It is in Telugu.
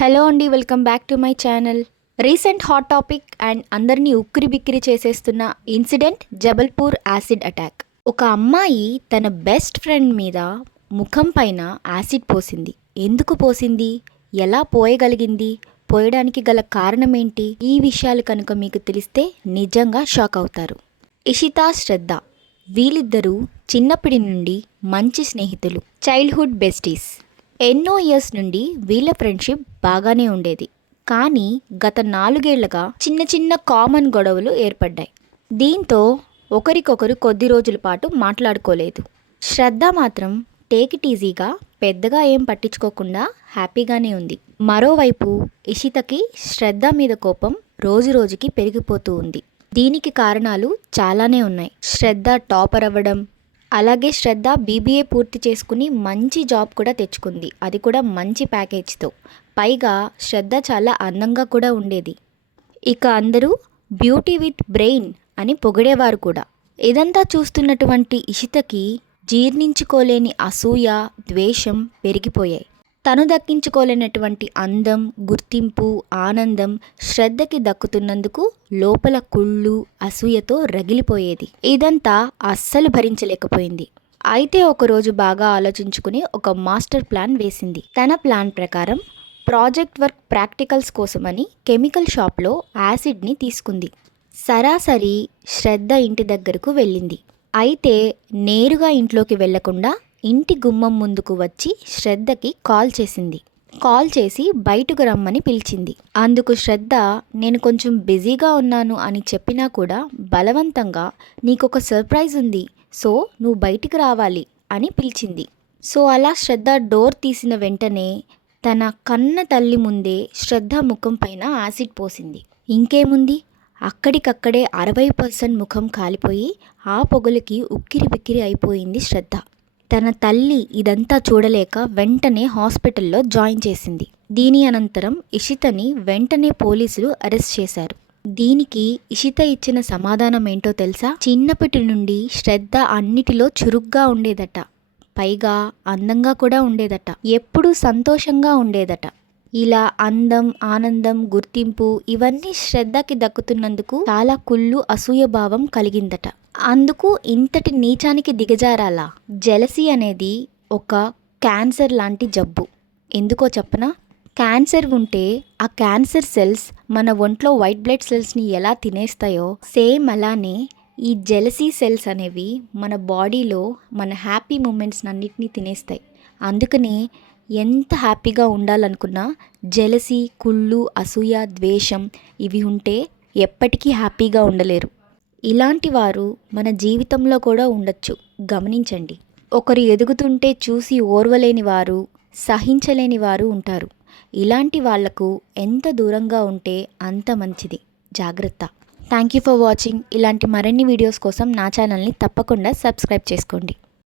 హలో అండి, welcome back to my channel. Recent hot topic and అందరినీ ఉక్కిరి బిక్కిరి చేసేస్తున్న ఇన్సిడెంట్ జబల్పూర్ యాసిడ్ అటాక్. ఒక అమ్మాయి తన బెస్ట్ ఫ్రెండ్ మీద ముఖం పైన యాసిడ్ పోసింది. ఎందుకు పోసింది, ఎలా పోయగలిగింది, పోయడానికి గల కారణం ఏంటి, ఈ విషయాలు కనుక మీకు తెలిస్తే నిజంగా షాక్ అవుతారు. ఇషితా, శ్రద్ధ వీళ్ళిద్దరూ చిన్నప్పటి నుండి మంచి స్నేహితులు, చైల్డ్హుడ్ బెస్టీస్. ఎన్నో ఇయర్స్ నుండి వీళ్ళ ఫ్రెండ్షిప్ బాగానే ఉండేది. కానీ గత 4 ఏళ్లుగా చిన్న చిన్న కామన్ గొడవలు ఏర్పడ్డాయి. దీంతో ఒకరికొకరు కొద్ది రోజుల పాటు మాట్లాడుకోలేదు. శ్రద్ధ మాత్రం టేక్ ఇట్ ఈజీగా పెద్దగా ఏం పట్టించుకోకుండా హ్యాపీగానే ఉంది. మరోవైపు ఇషితకి శ్రద్ధ మీద కోపం రోజు రోజుకి పెరిగిపోతూ ఉంది. దీనికి కారణాలు చాలానే ఉన్నాయి. శ్రద్ధ టాపర్ అవ్వడం, అలాగే శ్రద్ధ బీబీఏ పూర్తి చేసుకుని మంచి జాబ్ కూడా తెచ్చుకుంది, అది కూడా మంచి ప్యాకేజ్తో. పైగా శ్రద్ధ చాలా అందంగా కూడా ఉండేది. ఇక అందరూ బ్యూటీ విత్ బ్రెయిన్ అని పొగిడేవారు కూడా. ఇదంతా చూస్తున్నటువంటి ఇషితకి జీర్ణించుకోలేని అసూయ, ద్వేషం పెరిగిపోయాయి. తను దక్కించుకోలేనటువంటి అందం, గుర్తింపు, ఆనందం శ్రద్ధకి దక్కుతున్నందుకు లోపల కుళ్ళు, అసూయతో రగిలిపోయేది. ఇదంతా అస్సలు భరించలేకపోయింది. అయితే ఒకరోజు బాగా ఆలోచించుకుని ఒక మాస్టర్ ప్లాన్ వేసింది. తన ప్లాన్ ప్రకారం ప్రాజెక్ట్ వర్క్ ప్రాక్టికల్స్ కోసమని కెమికల్ షాప్లో యాసిడ్ని తీసుకుంది. సరాసరి శ్రద్ధ ఇంటి దగ్గరకు వెళ్ళింది. అయితే నేరుగా ఇంట్లోకి వెళ్లకుండా ఇంటి గుమ్మం ముందుకు వచ్చి శ్రద్ధకి కాల్ చేసింది. కాల్ చేసి బయటకు రమ్మని పిలిచింది. అందుకు శ్రద్ధ నేను కొంచెం బిజీగా ఉన్నాను అని చెప్పినా కూడా బలవంతంగా నీకొక సర్ప్రైజ్ ఉంది, సో నువ్వు బయటికి రావాలి అని పిలిచింది. సో అలా శ్రద్ధ డోర్ తీసిన వెంటనే తన కన్న తల్లి ముందే శ్రద్ధ ముఖం పైన యాసిడ్ పోసింది. ఇంకేముంది, అక్కడికక్కడే 60% ముఖం కాలిపోయి ఆ పొగలకి ఉక్కిరి బిక్కిరి అయిపోయింది శ్రద్ధ. తన తల్లి ఇదంతా చూడలేక వెంటనే హాస్పిటల్లో జాయిన్ చేసింది. దీని అనంతరం ఇషితని వెంటనే పోలీసులు అరెస్ట్ చేశారు. దీనికి ఇషిత ఇచ్చిన సమాధానం ఏంటో తెలుసా? చిన్నప్పటి నుండి శ్రద్ధ అన్నిటిలో చురుగ్గా ఉండేదట, పైగా అందంగా కూడా ఉండేదట, ఎప్పుడూ సంతోషంగా ఉండేదట. ఇలా అందం, ఆనందం, గుర్తింపు ఇవన్నీ శ్రద్ధకి దక్కుతున్నందుకు చాలా కుళ్ళు, అసూయ భావం కలిగిందట. అందుకు ఇంతటి నీచానికి దిగజారాలా? జెలసీ అనేది ఒక క్యాన్సర్ లాంటి జబ్బు. ఎందుకో చెప్పనా? క్యాన్సర్ ఉంటే ఆ క్యాన్సర్ సెల్స్ మన ఒంట్లో వైట్ బ్లడ్ సెల్స్ని ఎలా తినేస్తాయో సేమ్ అలానే ఈ జెలసీ సెల్స్ అనేవి మన బాడీలో మన హ్యాపీ మూమెంట్స్ అన్నిటినీ తినేస్తాయి. అందుకనే ఎంత హ్యాపీగా ఉండాలనుకున్నా జెలసీ, కుళ్ళు, అసూయ, ద్వేషం ఇవి ఉంటే ఎప్పటికీ హ్యాపీగా ఉండలేరు. ఇలాంటి వారు మన జీవితంలో కూడా ఉండొచ్చు, గమనించండి. ఒకరు ఎదుగుతుంటే చూసి ఓర్వలేని వారు, సహించలేని వారు ఉంటారు. ఇలాంటి వాళ్లకు ఎంత దూరంగా ఉంటే అంత మంచిది. జాగ్రత్త. Thank you for watching. ఇలాంటి మరిన్ని వీడియోస్ కోసం నా ఛానల్ని తప్పకుండా సబ్స్క్రైబ్ చేసుకోండి.